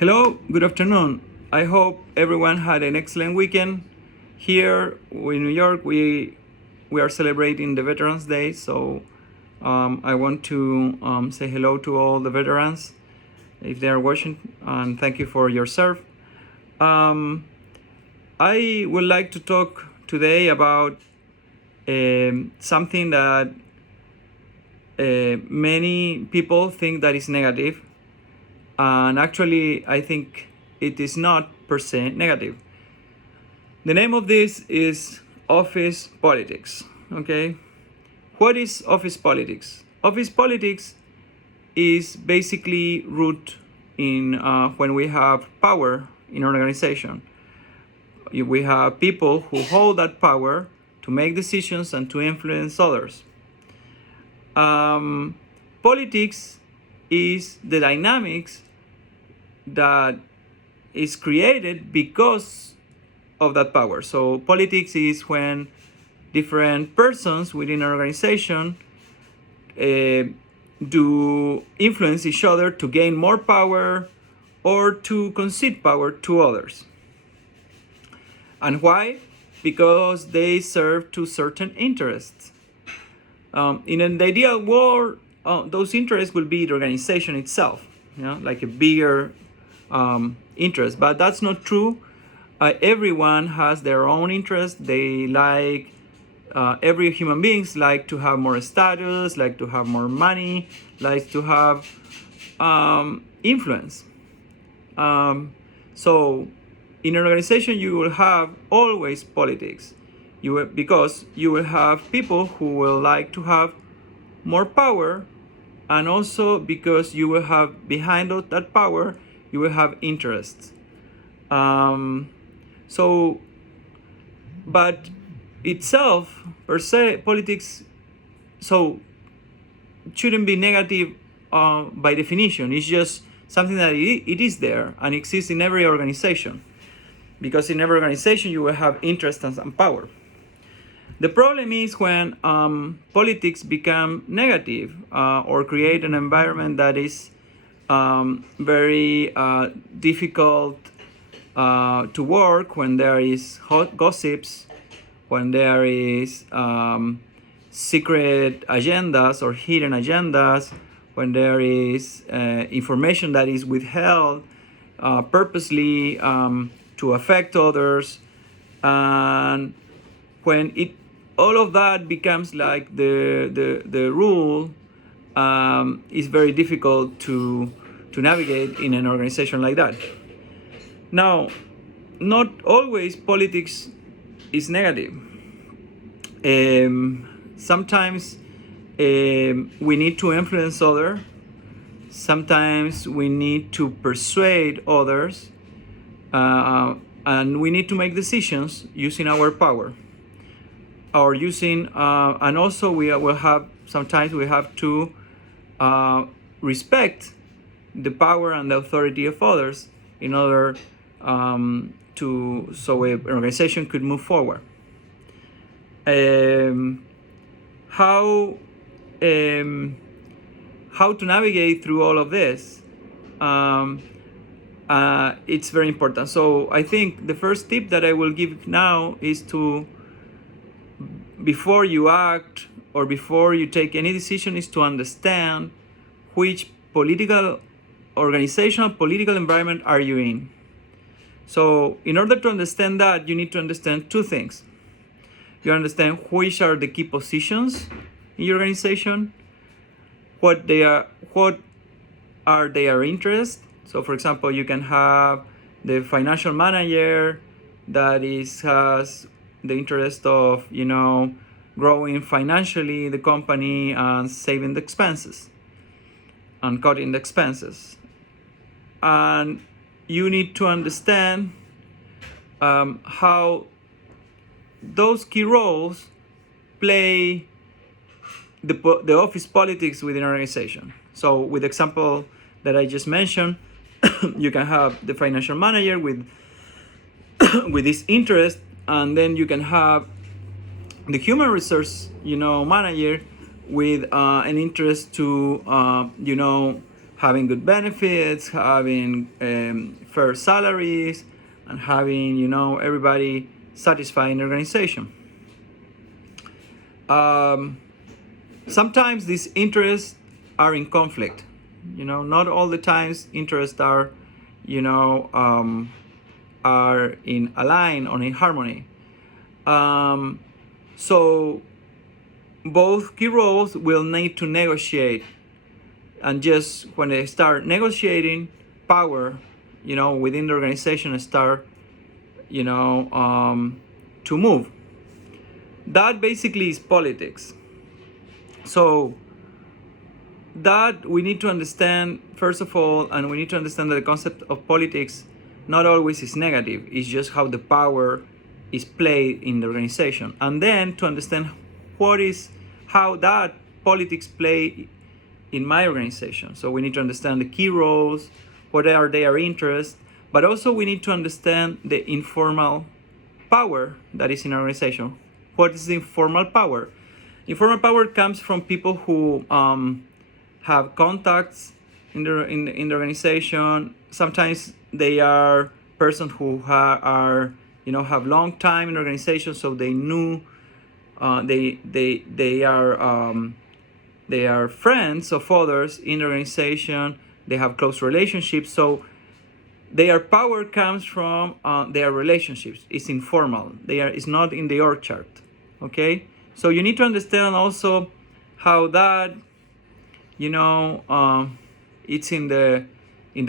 Hello, good afternoon. I hope everyone had an excellent weekend. Here in New York, we are celebrating the Veterans Day, so I want to say hello to all the veterans if they are watching, and thank you for your serve. Um, I would like to talk today about something that many people think that is negative, and actually I think it is not per se negative. The name of this is office politics. Okay, what is office politics? Office politics is basically root in when we have power in an organization. We have people who hold that power to make decisions and to influence others. Politics is the dynamics that is created because of that power. So politics is when different persons within an organization do influence each other to gain more power or to concede power to others. And why? Because they serve to certain interests. In an ideal world, those interests will be the organization itself, like a bigger interest. But that's not true. Everyone has their own interest. They like, every human beings like to have more status, like to have more money, like to have influence. So in an organization, you will have always politics. Because you will have people who will like to have more power, and also because you will have behind that power, you will have interests. But itself, per se, politics, shouldn't be negative by definition. It's just something that it is there and exists in every organization. Because in every organization, you will have interest and power. The problem is when politics become negative or create an environment that is very difficult to work, when there is hot gossips, when there is secret agendas or hidden agendas, when there is information that is withheld purposely to affect others, and when all of that becomes like the rule, it's very difficult to navigate in an organization like that. Now, not always politics is negative. Sometimes we need to influence others. Sometimes we need to persuade others, and we need to make decisions using our power, or using, and also we will have, sometimes we have to respect the power and the authority of others in order so an organization could move forward. How to navigate through all of this, it's very important. So I think the first tip that I will give now is to, before you act or before you take any decision, is to understand which political organizational political environment are you in. So in order to understand that, you need to understand two things. You understand which are the key positions in your organization, what are their interests. So for example, you can have the financial manager that has the interest of growing financially the company and saving the expenses and cutting the expenses. And you need to understand how those key roles play the office politics within an organization. So with the example that I just mentioned, you can have the financial manager with this interest, and then you can have the human resource manager with an interest to having good benefits, having fair salaries, and having, you know, everybody satisfied in the organization. Sometimes these interests are in conflict. You know, not all the times interests are, you know, are in align or in harmony. So both key roles will need to negotiate, and just when they start negotiating, power, you know, within the organization start, you know, to move. That basically is politics. So that we need to understand first of all, and we need to understand that the concept of politics not always is negative. It's just how the power is played in the organization, and then to understand how that politics play in my organization. So we need to understand the key roles, what are their interests, but also we need to understand the informal power that is in our organization. What is the informal power? Informal power comes from people who have contacts in the organization. Sometimes they are persons who are, you know, have long time in the organization, so they knew they are friends of others in the organization. They have close relationships, so their power comes from their relationships. It's informal. It's not in the org chart. Okay, so you need to understand also how that, you know, it's in the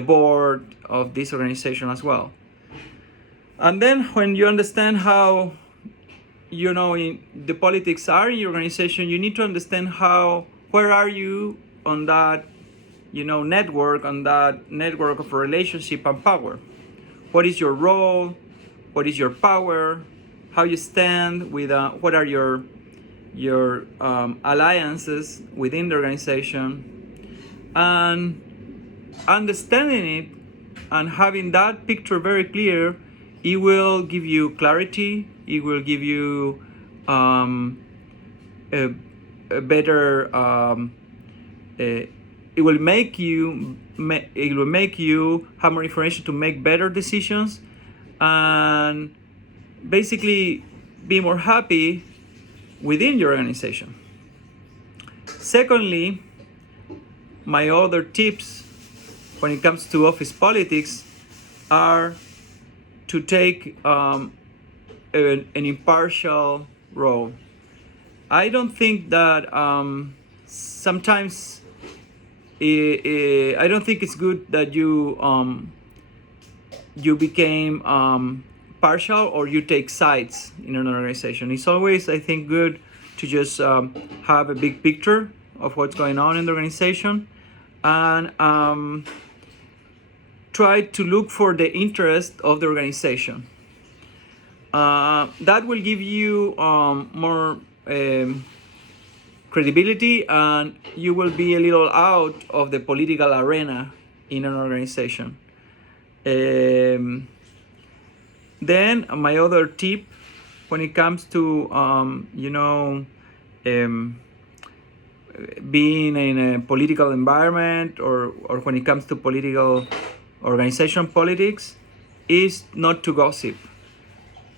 board of this organization as well. And then when you understand how, you know, the politics are in your organization, you need to understand where are you on that, you know, network of relationship and power. What is your role? What is your power? How you stand with what are your alliances within the organization, and understanding it and having that picture very clear, it will give you clarity. It will give you a better. It will make you have more information to make better decisions, and basically be more happy within your organization. Secondly, my other tips when it comes to office politics are to take an impartial role. I don't think that sometimes I don't think it's good that you became partial or you take sides in an organization. It's always, I think, good to just have a big picture of what's going on in the organization, and try to look for the interest of the organization. That will give you more credibility, and you will be a little out of the political arena in an organization. Then my other tip when it comes to being in a political environment, or when it comes to political organization politics, is not to gossip.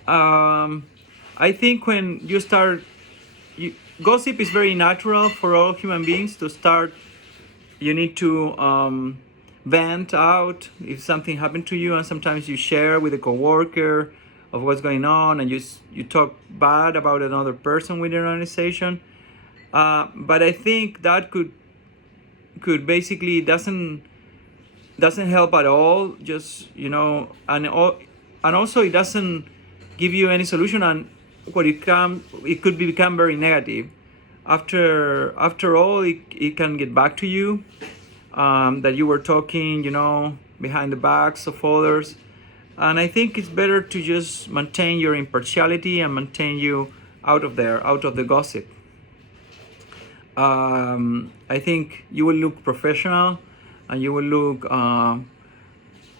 I think when you start, gossip is very natural for all human beings to start. You need to vent out if something happened to you, and sometimes you share with a coworker of what's going on, and you talk bad about another person within an organization. But I think that could basically doesn't help at all. Just, you know, and also it doesn't give you any solution, and it could become very negative. After all, it can get back to you, that you were talking, you know, behind the backs of others. And I think it's better to just maintain your impartiality and maintain you out of the gossip. I think you will look professional, and you will look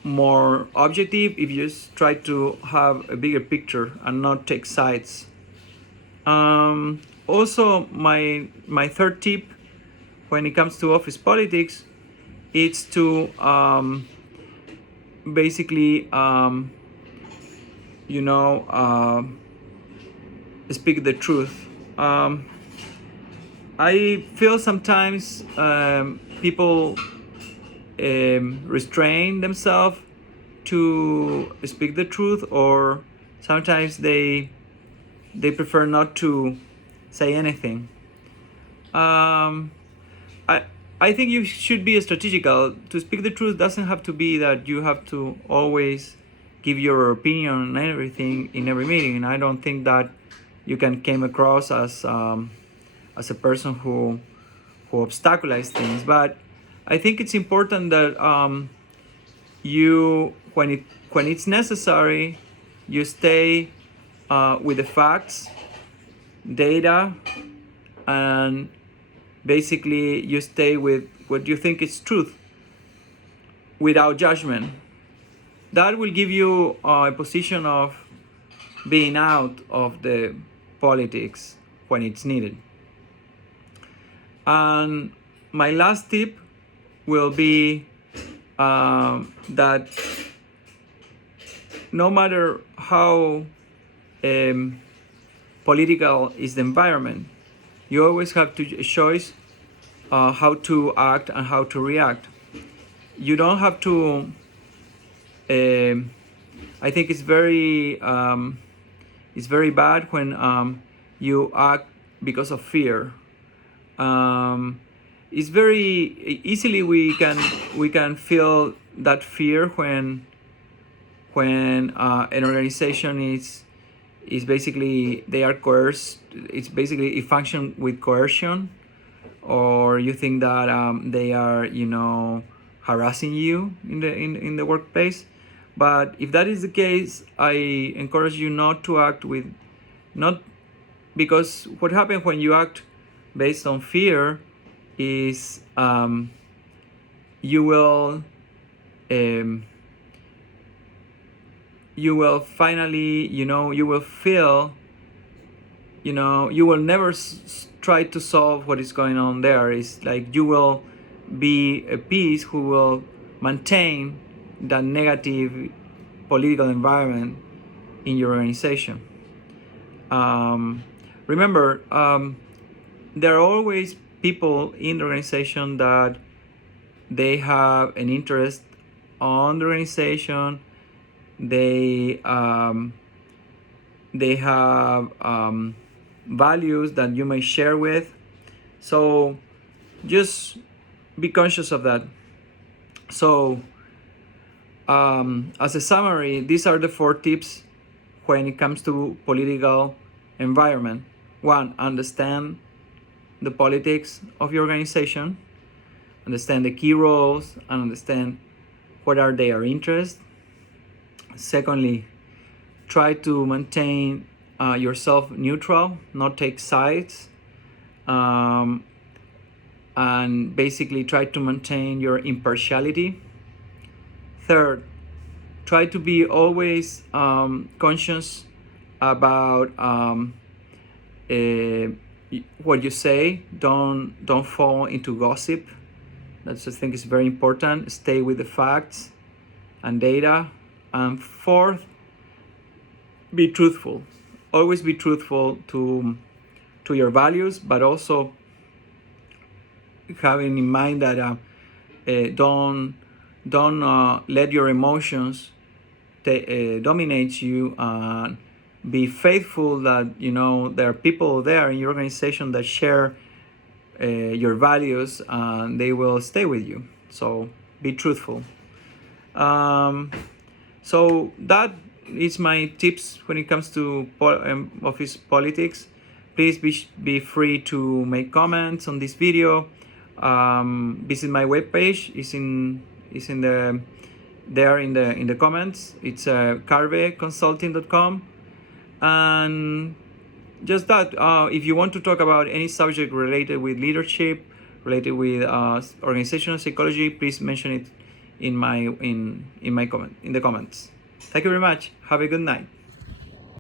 more objective if you just try to have a bigger picture and not take sides. Also, my third tip when it comes to office politics it's to basically speak the truth. I feel sometimes people restrain themselves to speak the truth, or sometimes they prefer not to say anything. Um, I I think you should be strategical. To speak the truth doesn't have to be that you have to always give your opinion on everything in every meeting, and I don't think that you can came across as a person who obstaculizes things. But I think it's important that you, when it's necessary, you stay with the facts, data, and basically you stay with what you think is truth without judgment. That will give you a position of being out of the politics when it's needed. And my last tip will be that no matter how political is the environment, you always have to choose how to act and how to react. You don't have to. I think it's very bad when you act because of fear. It's very easily we can feel that fear when an organization is basically they are coerced. It's basically it function with coercion, or you think that they are harassing you in the workplace. But if that is the case, I encourage you not to act with not because what happens when you act based on fear is you will finally you will feel you will never try to solve what is going on there. It's like you will be a piece who will maintain that negative political environment in your organization. Remember, there are always people in the organization that they have an interest on the organization. They have values that you may share with. So just be conscious of that. So as a summary, these are the 4 tips when it comes to political environment. 1, understand the politics of your organization, understand the key roles, and understand what are their interests. Secondly, try to maintain yourself neutral, not take sides, and basically try to maintain your impartiality. Third, try to be always conscious about what you say. Don't fall into gossip. That's I think is very important. Stay with the facts and data. And fourth, be truthful. Always be truthful to your values, but also having in mind that don't let your emotions dominate you. Be faithful that there are people there in your organization that share your values, and they will stay with you. So be truthful. So that is my tips when it comes to office politics. Please be free to make comments on this video. Visit my webpage. It's in the comments. It's carveconsulting.com. And just that, if you want to talk about any subject related with leadership, related with organizational psychology, please mention it in the comments. Thank you very much. Have a good night.